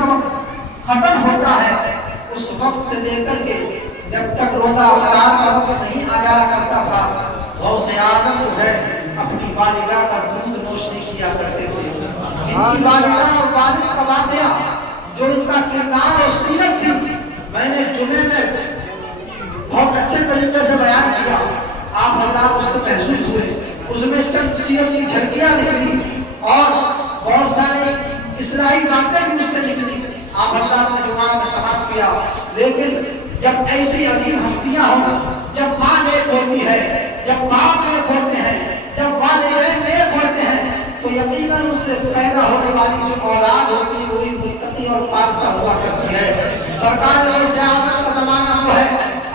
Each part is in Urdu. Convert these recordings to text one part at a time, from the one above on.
کا وقت ختم ہوتا ہے اس وقت سے لے کر کے جب تک روزہ افطار کا وقت نہیں آ جایا کرتا تھا غوث اعظم جو ہے اپنی والدہ کا دودھ نوش نہیں کیا کرتے تھے. ان کی والدہ اور والد کا واقعہ جو ان کا کردار اور سیرت تھی میں نے جمعے میں بہت اچھے طریقے سے بیان کیا. آپ حضرات اس سے محسوس ہوئے, اس میں چند سیرت کی جھلکیاں نکلی اور بہت سارے اصلاحی باتیں بھی اس سے نکلی. آپ حضرات نے جمعہ میں سماعت کیا. لیکن جب ایسی عظیم ہستیاں ہوں, جب ماں نیک ہوتی ہے, جب باپ نیک ہوتے ہیں, جب والدین نیک ہوتے ہیں, تو یقیناً اس سے پیدا ہونے والی جو اولاد ہوتی ہے وہی متقی اور پارسا ہوا کرتی ہے. سرکار غوث اعظم کا زمانہ وہ ہے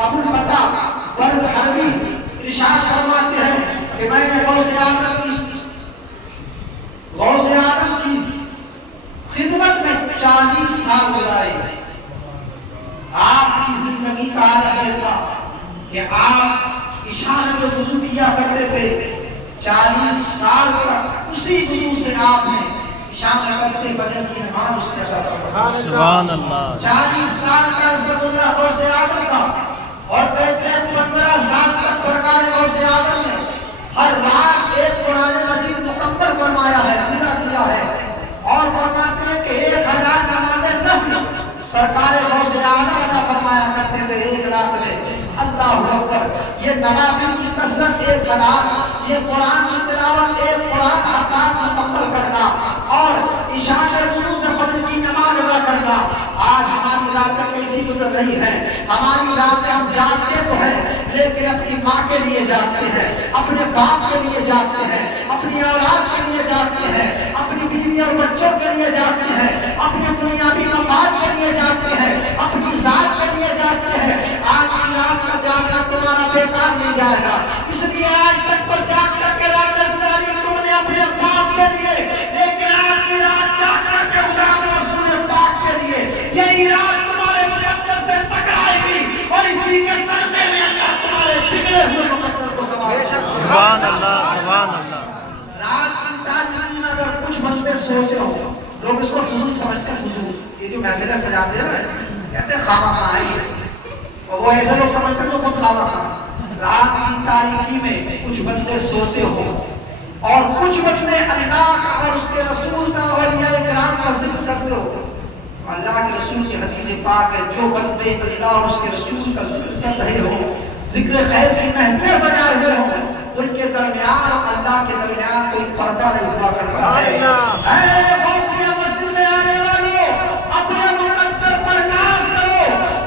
ابو الفتح برد حربی ارشاد فرماتے ہیں کہ میں نے غوث اعظم کی خدمت میں 40 سال گزارے. آپ کی زندگی کا عالم یہ تھا کہ آپ عشاء میں جو وضو کیا کرتے تھے 40 سال تک اسی وضو سے آپ نے عشاء میں کرتے فجر کی نماز اس سے ادا فرمائی. سبحان اللہ. 40 سال کا عرصہ گزرا غوث اعظم کا, اور کہتے ہیں 15 سال تک سرکار غوث اعظم نے ہر رات ایک قرآن مجید مکمل فرمایا ہے, پورا کیا ہے. اور فرماتے ہیں کہ 1000 نماز نفل سرکار غوث اعظم ادا فرمایا کرتے تھے 1 رات میں. اللہ اکبر. یہ نوافل کی کثرت 1000, یہ قرآن کی تلاوت, ایک قرآن حقات مکمل کرنا اور عشاء کے وضو سے فجر کی نماز ادا کرنا. آج ہماری راتیں کیسی گزر رہی ہے. ہماری راتیں ہم جاگتے تو ہیں لیکن اپنی ماں کے لیے جاگتے ہیں, اپنے باپ کے لیے جاگتے ہیں, اپنی اولاد کے لیے جاگتے ہیں, اپنی بیوی اور بچوں کے لیے جاگتے ہیں, اپنے دنیاوی مفاد کے لیے جاگتے ہیں, اپنی ذات کے لیے جاگتے ہیں. آج کی رات کا جاگنا تمہارا بیکار نہیں جائے گا. اس لیے آج تک تو جاگ کر کے راتیں گزاری تم نے اپنے باپ کے لیے, لیکن آج کی رات جاگ کر کے گزارو رسول پاک کے لیے. یہی رات تمہارے مقدس سے ٹکرائے گی اور اسی کے صدقے میں اللہ تمہارے بگڑے ہوئے مقدس کو سنبھالے گا. سبحان اللہ, سبحان اللہ. رات کی تاریکی میں اگر کچھ بندے سوچے ہو, لوگ اس کو فضول سمجھتے ہیں. فضول یہ جو محفلیں سجاتے ہیں نا, کہتے ہیں خواہ ہی ہے, اور وہ ایسے لوگ سمجھتے ہیں جو خود خواہ. رات کی تاریکی میں کچھ بندے سوتے ہو اور کچھ بندے اللہ اور اس کے رسول کا اولیاء کرام کا ذکر کرتے ہو. اللہ کے رسول کی حدیث پاک ہے, جو بندے اللہ اور اس کے رسول کا ذکر کر رہے ہو, ذکر خیر کی محفلیں سجائے ہوئے ہوں, ان کے درمیان اور اللہ کے درمیان کوئی پردہ نہیں ہوا کرتا ہے. اے غوثیہ مسجد میں آنے والوں, اپنے مقدر پر ناز کرو.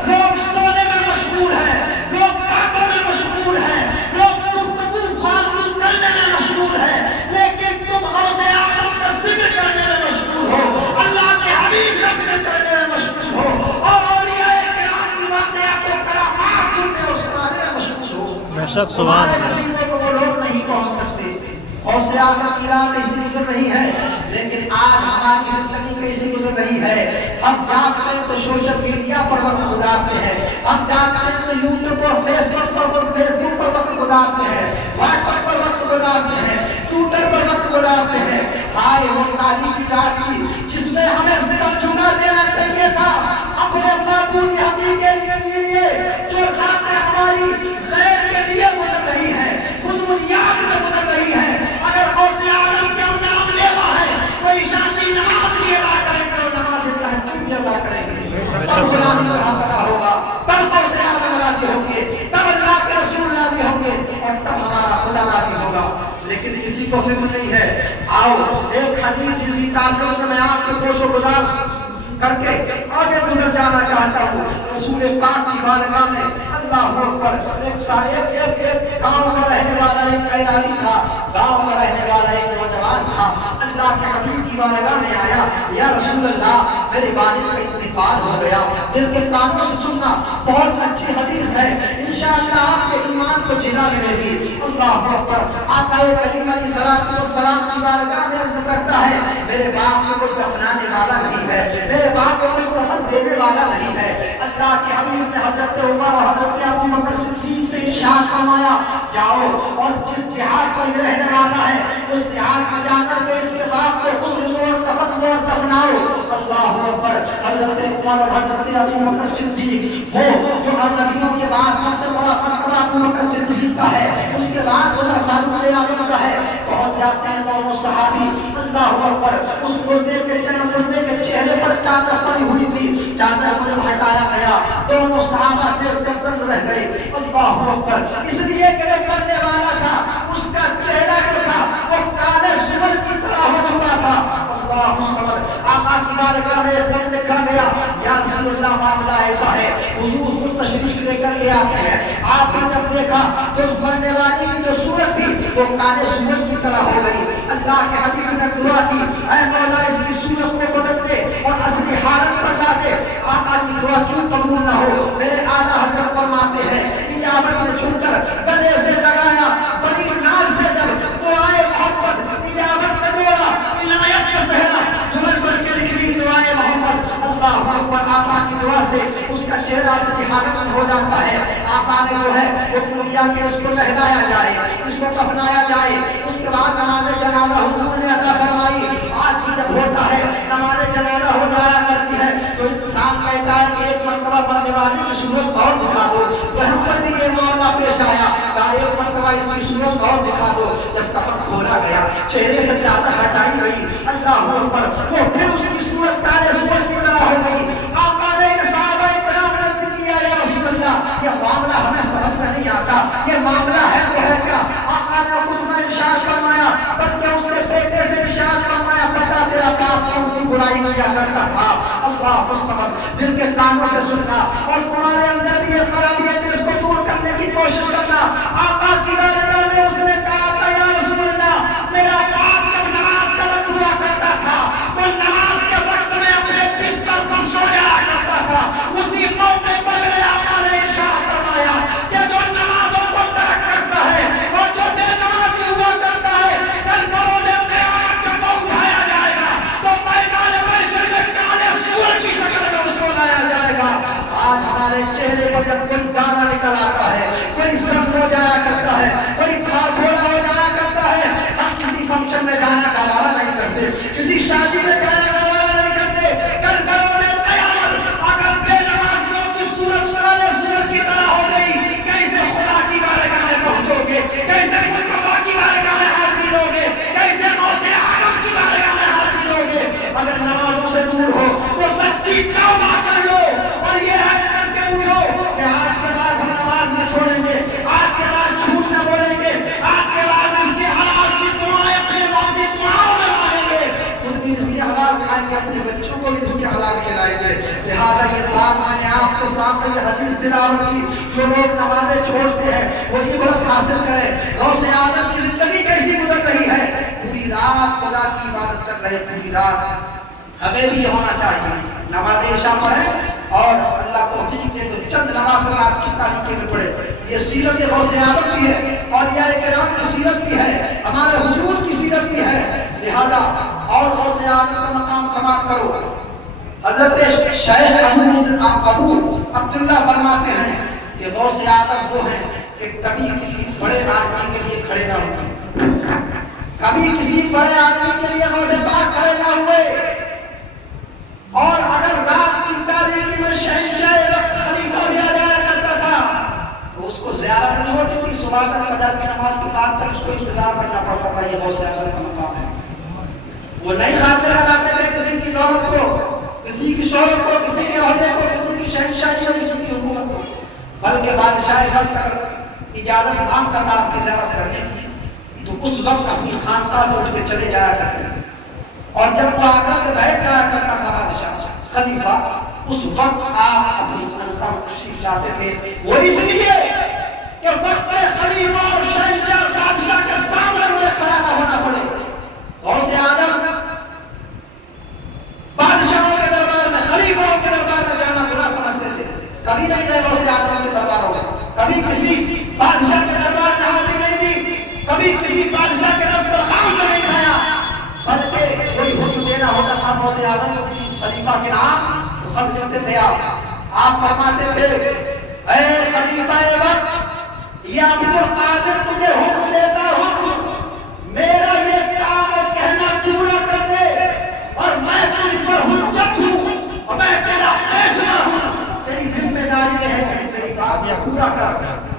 لوگ سونے میں مشغول ہیں, لوگ باتوں میں مشغول ہیں, لوگ گفتگو فالتو کرنے میں مشغول ہیں, لیکن تم غوث اعظم کا ذکر کرنے میں مشغول ہو, اللہ کے حبیب کا ذکر کرنے میں مشغول ہو, اور اولیاء کرام کی واقعات و کرامات سننے اور سنانے میں مشغول ہو. بے شک سبحان اللہ. نصیبے کو وہ لوگ نہیں پہنچ سکتے. غوث اعظم کی رات ایسی گزر رہی ہے, لیکن آج ہماری زندگی کیسی گزر رہی ہے. ہم جاگتے ہیں تو سوشل میڈیا پر وقت گزارتے ہیں, ہم جاگتے ہیں تو یوٹیوب اور فیس بک پر وقت گزارتے ہیں, واٹس ایپ پر وقت گزارتے ہیں, ٹویٹر پر وقت گزارتے ہیں. ہائے وہ تاریخی رات کی جس میں ہمیں سب جھکا دینا چاہیے تھا اپنے معبود حقیقی کے لیے. جو راتیں ہماری خیر کے لیے گزر رہی ہے, فضولیات میں گزر رہی ہے. اگر غوث اعظم کے ہم نام لیوا ہے تو عشاء کی نماز بھی ادا کریں گے اور نماز تہجد بھی ادا کریں گے. تب غلامی برابر ہوگا, تب غوث اعظم راضی ہوں گے, تب اللہ کے رسول راضی ہوں گے, اور تب ہمارا خدا راضی ہوگا. لیکن کسی کو فکر نہیں ہے. آؤ ایک حدیث اسی تعلق سے میں آپ کے گوش و گزار کر کے آگے گزر جانا چاہتا ہوں. رسول پاک کی بارگاہ میں اللہ اکبر. ایک گاؤں کا رہنے والا ایک ایرانی تھا, گاؤں کا رہنے والا ایک نوجوان تھا. اللہ کے حبیب کی بارگاہ میں آیا, یا رسول اللہ میرے والد کا انتقال ہو گیا. دل کے کانوں سے سننا, بہت اچھی حدیث ہے, انشاءاللہ آپ کے ایمان کو جلا ملے گی. اللہ اکبر. آقا کریم علیہ الصلوۃ والسلام کی بارگاہ میں عرض کرتا ہے میرے باپ کو کوئی دفنانے والا نہیں ہے, میرے باپ کو کوئی رحم دینے والا نہیں ہے. اللہ کے حبیب نے حضرت عمر اور حضرت ابو بکر صدیق سے ارشاد فرمایا جاؤ اور جس دیہات پر یہ رہنے والا ہے اس دیہات میں جا کر کے اس کے باپ کو غسل اور کفن دو اور دفناؤ۔ اللہ اکبر۔ حضرت عمر اور حضرت ابو بکر صدیق، وہ جو نبیوں کے بعد سب سے بڑا مرتبہ ابو بکر صدیق کا ہے، اس کے بعد عمر فاروق اعظم کا ہے، پہنچ جاتے ہیں دونوں صحابی۔ اللہ اکبر۔ اس مردے کے چہرے پر چادر پڑی ہوئی تھی، چادر کو جب ہٹایا گیا دونوں صحابہ دنگ رہ گئے۔ اللہ اکبر۔ اس لیے کہ وہ کرنے والا تھا، اس کا چہرہ جو تھا وہ کالے سور کی طرح ہو چکا تھا۔ اللہ اکبر۔ آقا کی بارگاہ میں خط لکھا گیا، یا رسول اللہ معاملہ ایسا ہے، حضور خود تشریف لے کر کے آتے ہیں، آپ نے جب دیکھا تو اس مرنے والی کی جو صورت تھی وہ کالے سور کی طرح ہو گئی۔ اللہ کے حبیب نے دعا کی، اے مولا اس کی صورت کو بدل دے اور اصلی حالت پر لا دے۔ آقا کی دعا کیوں قبول نہ ہو؟ میرے اعلیٰ حضرت فرماتے ہیں، اجابت نے چھن کر گلے سے لگایا، بڑی ناز سے جب دعائے محمد اجابت کا جوڑا عنایت کا صحرا دلہن بن کے نکلی دعائے محمد۔ اللہ اکبر۔ آقا کی دعا سے اس کا چہرہ اصلی حالت میں ہو جاتا ہے۔ آقا نے جو ہے حکم دیا کہ اس کو نہلایا جائے، اس کو کفنایا جائے، اس کے بعد نماز جنازہ حضور نے ادا فرمائی۔ آج بھی جب ہوتا ہے نماز جنازہ ہو جایا کرتی ہے تو انسان کہتا ہے کہ ایک مرتبہ مرنے والی کی صورت اور دکھا دو۔ وہاں پر بھی یہ معاملہ پیش آیا، کہا ایک مرتبہ اس کی صورت اور دکھا دو۔ جب کفن کھولا گیا، چہرے سے چادر ہٹائی گئی، اللہ اکبر، وہ پھر اس کی صورت کالے سور کی طرح ہو گئی۔ آقا نے صحابہ کرام نے عرض کیا، یا رسول اللہ یہ معاملہ ہمیں سمجھ میں نہیں آتا، یہ معاملہ ہے تو ہے کیا؟ آقا نے کچھ نہ ارشاد فرمایا بلکہ اس کے بیٹے سے ارشاد فرمایا، پتا تیرا باپ کون سی برائی کیا کرتا تھا؟ اللہ کو سمجھ، دل کے کانوں سے سننا اور تمہارے اندر بھی یہ خرابیت ہے اس کو دور کرنے کی کوشش کرنا۔ آقا کی بارگاہ میں اس نے کہا تھا، یا رسول اللہ میرا باپ جب نماز کا وقت ہوا کرتا تھا تو نماز کے وقت میں اپنے بستر پر سویا کرتا تھا۔ اسی موقع پر میرے آقا نے ارشاد فرمایا کہ جو نمازوں کو ترک کرتا ہے اور جو بے نمازی ہوا کرتا ہے، کل بروز قیامت جب وہ اٹھایا جائے گا تو میدان محشر میں کالے سور کی شکل میں اس کو لایا جائے گا۔ آج ہمارے چہرے پر جب کوئی گانا نکل آتا ہے، کوئی سنگ ہو جایا کرتا ہے، کوئی بھولا ہو جایا کرتا ہے، ہم کسی فنکشن میں جانا کا وعدہ نہیں کرتے، کسی شادی میں جانے کا وعدہ نہیں کرتے۔ کل بروز قیامت اگر بے نمازیوں کی صورت کالے سور کی طرح ہو گئی، کیسے خدا کی بارگاہ میں پہنچو گے؟ کیسے مصطفیٰ کی بارگاہ میں حاضر ہوگے؟ کیسے غوث اعظم کی بارگاہ میں حاضر ہوگے؟ اگر نمازوں سے دور ہو تو سچی توبہ کر لو اور یہ عہد کر کے اٹھو کہ آج کے بعد ہم نماز نہ چھوڑیں گے، آج کے بعد جھوٹ نہ بولیں گے، آج کے بعد اس کے حلال کی دعائیں اپنے مومنی دعاؤں میں مانگیں گے، خود بھی اس کے حلال کھائیں گے، اپنے بچوں کو بھی اس کے حلال کھلائیں گے۔ لہٰذا یہ بات میں نے آپ کے سامنے یہ حدیث تلاوت کی، جو لوگ نمازیں چھوڑتے ہیں وہ عبرت حاصل کریں۔ غوث اعظم کی زندگی کیسی گزر رہی ہے؟ پوری رات خدا کی عبادت کر رہے، پوری رات۔ ہمیں بھی یہ ہونا چاہیے، نماز عشاء پڑھیں اور اللہ توفیق دے تو چند نوافلات کی تاریخیں میں پڑھے۔ یہ سیرت غوث اعظم کی ہے، اولیاء کرام کی سیرت بھی ہے، ہمارے حضور کی سیرت بھی ہے، لہذا اور غوث اعظم کا مقام سماعت کرو۔ حضرت شیخ ابو عبداللہ فرماتے ہیں کہ غوث اعظم وہ ہیں کہ کبھی کسی بڑے آدمی کے لیے کھڑے نہ ہوئے، کبھی کسی بڑے آدمی کے لیے غوث پاک کھڑے نہ ہوئے، اور اگر رات کی تاریکی میں شہنشاہ وقت خلیفہ بھی آ جایا کرتا تھا تو اس کو زیارت نہیں ہوتی تھی، صبح تک فجر کی نماز کے بعد تک اس کو انتظار کرنا پڑتا تھا۔ یہ غوث اعظم کا مقام ہے۔ وہ نہیں خاطر لگاتے تھے کسی کی دولت کو، کسی کی شہرت کو، کسی کے عہدے کو، کسی کی شہنشاہی کو، کسی کی حکومت کو، بلکہ بادشاہ اگر اجازت مانگ کرتا آپ کی زیارت کرنے کی تو اس وقت اپنی خانقاہ سے ان سے چلے جایا کرتے تھے، اور جب وہ آ کر کے بیٹھ جایا کرتا تھا بادشاہ خلیفہ، اس وقت آپ اپنی خانقاہ میں تشریف لاتے تھے۔ وہ اس لیے کہ وقت خلیفہ اور شہنشاہ بادشاہ کے سامنے مجھے کھڑا نہ ہونا پڑے۔ غوث اعظم بادشاہوں کے دربار میں، خلیفوں کے دربار میں جانا برا سمجھتے تھے، کبھی نہیں گئے غوث اعظم کے درباروں میں، کبھی کسی بادشاہ کے دربار میں حاضری نہیں دی، کبھی کسی بادشاہ کے دسترخوان سے نہیں کھایا، بلکہ کوئی حکم دینا ہوتا تھا غوث اعظم کو کسی خلیفہ کے نام تو خط لکھتے تھے۔ آپ فرماتے تھے، اے خلیفہ وقت، یا عبد القادر تجھے حکم دیتا ہوں، میرا یہ کام اور کہنا پورا کر دے اور میں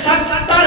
70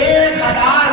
1000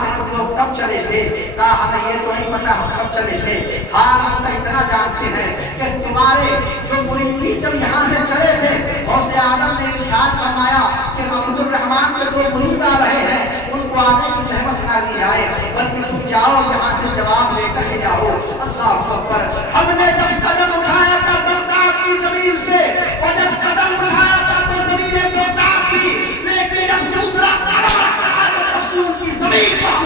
کہ تم لوگ کب چلے تھے؟ کہا ہمیں یہ تو نہیں پتا ہم کب چلے تھے، ہاں ہم اتنا جانتے ہیں کہ تمہارے جو مریدین جب یہاں سے چلے تھے غوث اعظم نے ارشاد فرمایا کہ عبد الرحمان کے 2 مرید آ رہے ہیں، ان کو آنے کی زحمت نہ دی جائے بلکہ تم جاؤ یہاں سے جواب لے کر کے جاؤ۔ اللہ اکبر۔ ہم نے جب قدم اٹھایا تھا بغداد کی زمین سے، اور جب قدم اٹھایا تھا تو زمین بغداد تھی، لیکن جب دوسرا قدم رکھا تو رسول کی زمین پر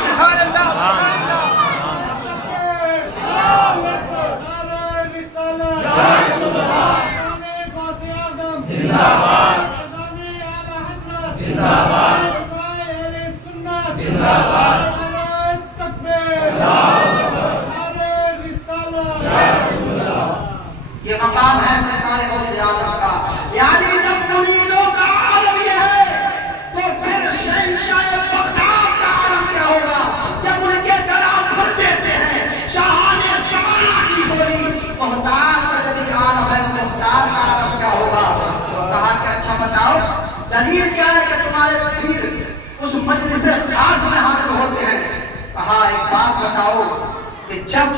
یہ مقام ہے سرکار غوث اعظم کا، یعنی جب مریدوں کا عالم یہ ہے تو پھر شہنشاہ بغداد کا عالم کیا ہوگا؟ جب ان کے کلام بھر دیتے ہیں شاہان سمانہ کی جھولی، محتاج کا جب یہ عالم ہے مختار کا عالم کیا ہوگا؟ تو کہا کہ اچھا بتاؤ دلیل کیا ہے کہ تمہارے پیر اس مجلس خاص میں حاضر ہوتے ہیں؟ کہا ایک بات بتاؤ کہ جب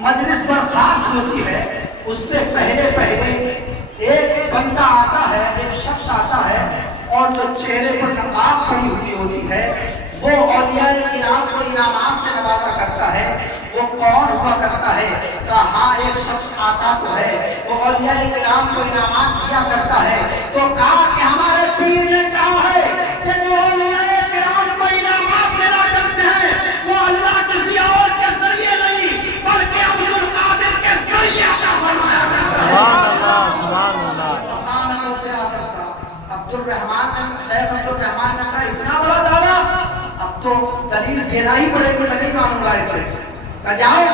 مجلس پر خاص ہوتی ہے اس سے پہلے ایک بندہ آتا ہے، ایک شخص آتا ہے اور جو چہرے پر نقاب پڑی ہوئی ہوتی ہے وہ اولیاء کرام کو انعامات سے نوازا کرتا ہے، وہ کون ہوا کرتا ہے؟ کہا ہاں ایک شخص آتا تو ہے، وہ اولیاء کرام کو انعامات کیا کرتا ہے، تو کہا کہ ہمارے پیر نے کہا ہے کہ جو اولیاء کرام کو انعامات ملا کرتے ہیں وہ اللہ کسی اور کے ذریعے نہیں بلکہ عبد القادر کے ذریعے عطا فرمایا کرتا ہے۔ سبحان اللہ سبحان اللہ۔ عبد الرحمان نے شیخ عبد الرحمان نے کہا اتنا بڑا دعویٰ، اب تو دلیل دینا ہی پڑے گی، نہیں مانوں گا اسے۔ کہا جاؤ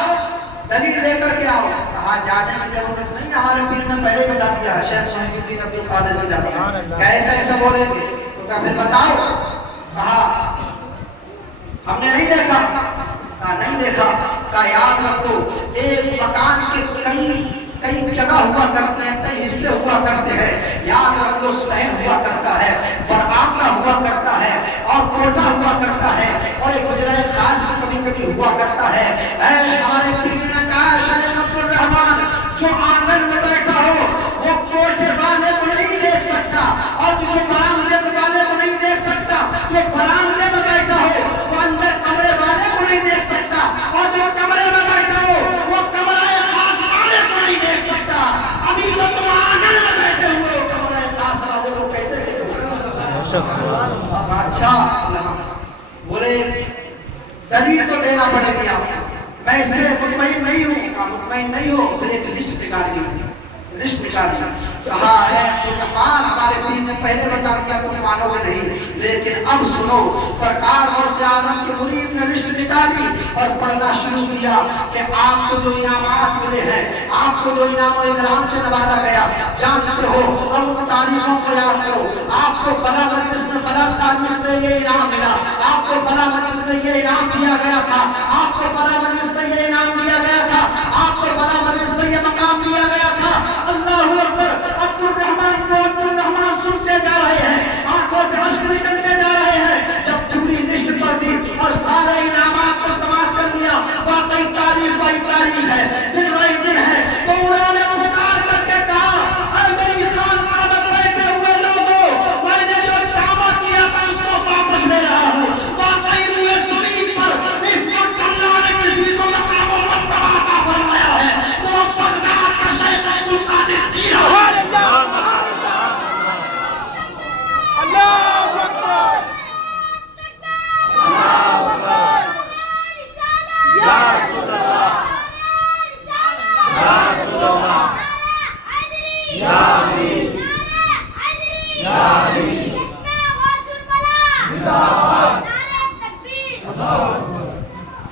دلیل لے کر کے آؤ۔ کہا جانے کی ضرورت نہیں، ہمارے پیر نے پہلے بتا دیا ہے، شیخ محی الدین عبد القادر جیلانی کیسے ایسا بولے تھے؟ تو کہا پھر بتاؤ۔ کہا ہم نے نہیں دیکھا۔ کہا نہیں دیکھا؟ کہا یاد رکھو ایک مکان کے کئی جگہ ہوا کرتے ہیں، کئی حصے ہوا کرتے ہیں، یاد رکھ لو صحن ہوا کرتا ہے، برآمدہ ہوا کرتا ہے، اور کوٹھا ہوا کرتا ہے، اور ایک حجرہ خاص میں کبھی کبھی ہوا کرتا ہے۔ ہمارے پیر نے کہا شیخ عبد الرحمان جو آنگن میں بیٹھا ہو وہ کوٹھے والے کو نہیں دیکھ سکتا، اور جو برآمدے والے کو نہیں دیکھ سکتا، جو برآمدے میں بیٹھا ہو وہ اندر کمرے والے کو نہیں دیکھ سکتا، اور جو کمرے میں بیٹھا ہو وہ کمرہ خاص والے کو نہیں دیکھ سکتا۔ ابھی تو تم آنگن میں بیٹھے ہوئے ہو، کمرہ خاص والے کو کیسے دیکھ سکتے؟ اچھا بولے دلیل تو دینا پڑے گی، میں اس سے مطمئن نہیں ہوں۔ مطمئن نہیں ہو پھر ایک لسٹ نکالی۔ کہا ہے قرآن ہمارے پیر نے پہلے بتا دیا، تم مانو گے نہیں، لیکن اب سنو سرکار غوث اعظم کے مرید نے لسٹ نکالی اور پڑھنا شروع کیا کہ آپ کو جو انعامات ملے ہیں، آپ کو جو انعام و اکرام سے نوازا گیا جانتے ہو، اور ان تاریخوں کو یاد کرو۔ آپ کو فلاں مجلس میں فلاں تاریخ میں یہ انعام ملا، آپ کو فلاں مجلس میں یہ انعام دیا گیا تھا، آپ کو فلاں مجلس میں یہ انعام دیا گیا تھا، آپ کو فلاں مجلس میں یہ مقام دیا گیا تھا۔ اللہ اکبر۔ عبد الرحمان کو عبد الرحمان سنتے جا رہے ہیں، آنکھوں سے اشک نکلتے جا رہے ہیں۔ جب پوری لسٹ پڑھ دی اور سارے انعامات کو سماعت کر لیا، واقعی تاریخ وہی تاریخ ہے، دن وہی دن ہے، تو انہوں نے پکار کر کے کہا اے میری خانقاہ میں بیٹھے ہوئے لوگوں، میں نے جو دعویٰ کیا تھا اس کو واپس لے رہا ہوں۔ واقعی روئے زمین پر اس وقت اللہ نے کسی کو مقام و مرتبہ عطا فرمایا ہے، تو بغداد کا شیخ عبد القادر جیلانی۔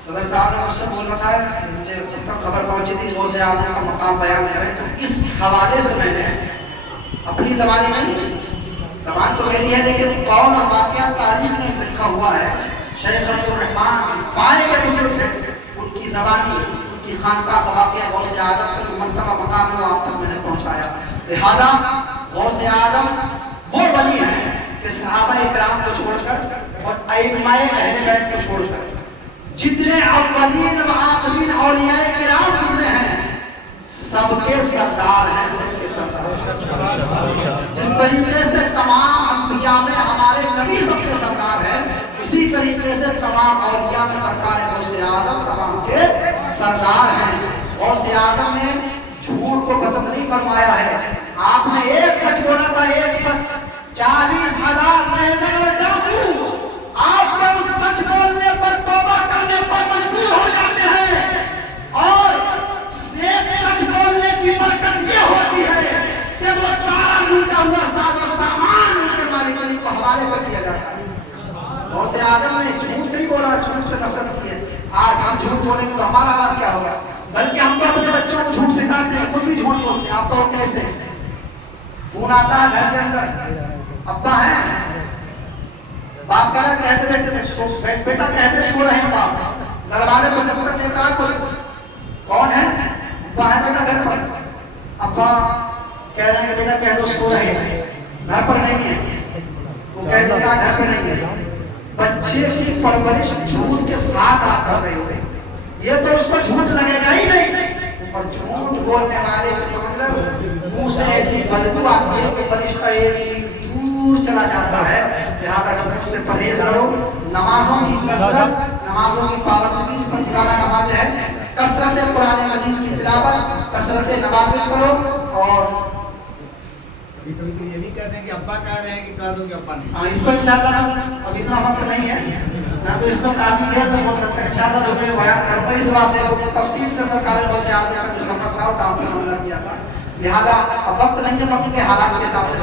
صدر صاحب نے مجھ سے بول رکھا ہے، مجھے جب تک خبر پہنچی تھی غوث اعظم کا مقام بیان کریں، تو اس حوالے سے میں نے اپنی زبانی میں، زبان تو میری ہے لیکن قول اور واقعہ تاریخ میں لکھا ہوا ہے، شیخ عبد الرحمان پائے کے بزرگ ہیں، ان کی زبانی، ان کی خانقاہ کا واقعہ غوث اعظم کا جو مرتبہ مقام ہے آپ تک میں نے پہنچایا۔ لہذا غوث اعظم وہ ولی ہیں کہ صحابہ اکرام کو چھوڑ کر اور ائمہ اہل بیت کو چھوڑ کر جتنے اولین و آخرین اولیاء کرام گزرے ہیں سب کے سردار ہیں، سب کے سردار۔ جس طریقے سے تمام انبیاء میں ہمارے نبی سب کے سردار ہیں، اسی طریقے سے تمام اولیاء میں سردار ہیں غوث اعظم تمام کے سردار ہیں۔ غوث اعظم نے جھوٹ کو پسند نہیں فرمایا ہے۔ آپ نے ایک سچ بولا تھا، ایک سچ 40,000 محضر اور ڈاکو آپ کے اس سچ بولنے پر توبہ کرنے پر مجبور ہو جاتے ہیں، اور ایک سچ بولنے کی برکت یہ ہوتی ہے کہ وہ سارا لوٹا ہوا ساز و سامان ان کے مالک کو حوالے کر دیا جاتا ہے۔ غوث اعظم نے جھوٹ نہیں بولا، جھوٹ سے نفرت کی ہے۔ آج ہم جھوٹ بولیں گے تو ہمارا حال کیا ہوگا؟ بلکہ ہم تو اپنے بچوں کو جھوٹ سکھاتے ہیں، خود بھی جھوٹ بولتے ہیں۔ آپ تو کیسے فون آتا ہے گھر کے اندر، ابا ہیں، باپ کہہ رہا کہتے بیٹے بیٹا کہتے سو رہے ہیں، باپ دروازے پر دستک دیتا ہے، کوئی کون ہے؟ ابا ہے بیٹا گھر پر، ابا کہہ رہے ہیں کہ بیٹا کہہ دو سو رہے ہیں، گھر پر نہیں ہے، وہ کہہ دیتا گھر پر نہیں ہے۔ بچے کی پرورش جھوٹ کے ساتھ آپ کر رہے ہو، یہ تو اس کو جھوٹ لگے گا ہی نہیں، اور جھوٹ بولنے والے سمجھ رہے ہو منہ سے ایسی بدبو آتی ہے کہ فرشتہ ایک دور چلا جاتا ہے۔ لہٰذا جب سے پرہیز کرو، نمازوں کی کثرت، نمازوں کی پابندی پر نکالا نماز ہے، کثرت قرآن مجید کی تلاوت، کثرت نوافل کرو، اور یہ بھی کہتے ہیں کہ ابا کہہ رہے ہیں کہ کہہ دو کہ ابا نہیں۔ اس کو انشاءاللہ اب اتنا وقت نہیں ہے، میں تو اس کو کافی دیر میں بول سکتا ہے، انشاءاللہ جو میں بیان کروں گا اس واسطے کو تفصیل سے سرکار غوث اعظم کا جو سفر تھا وہ ڈاکٹر نے کیا تھا، لہٰذا اب وقت نہیں ہے، وقت کے حالات کے حساب سے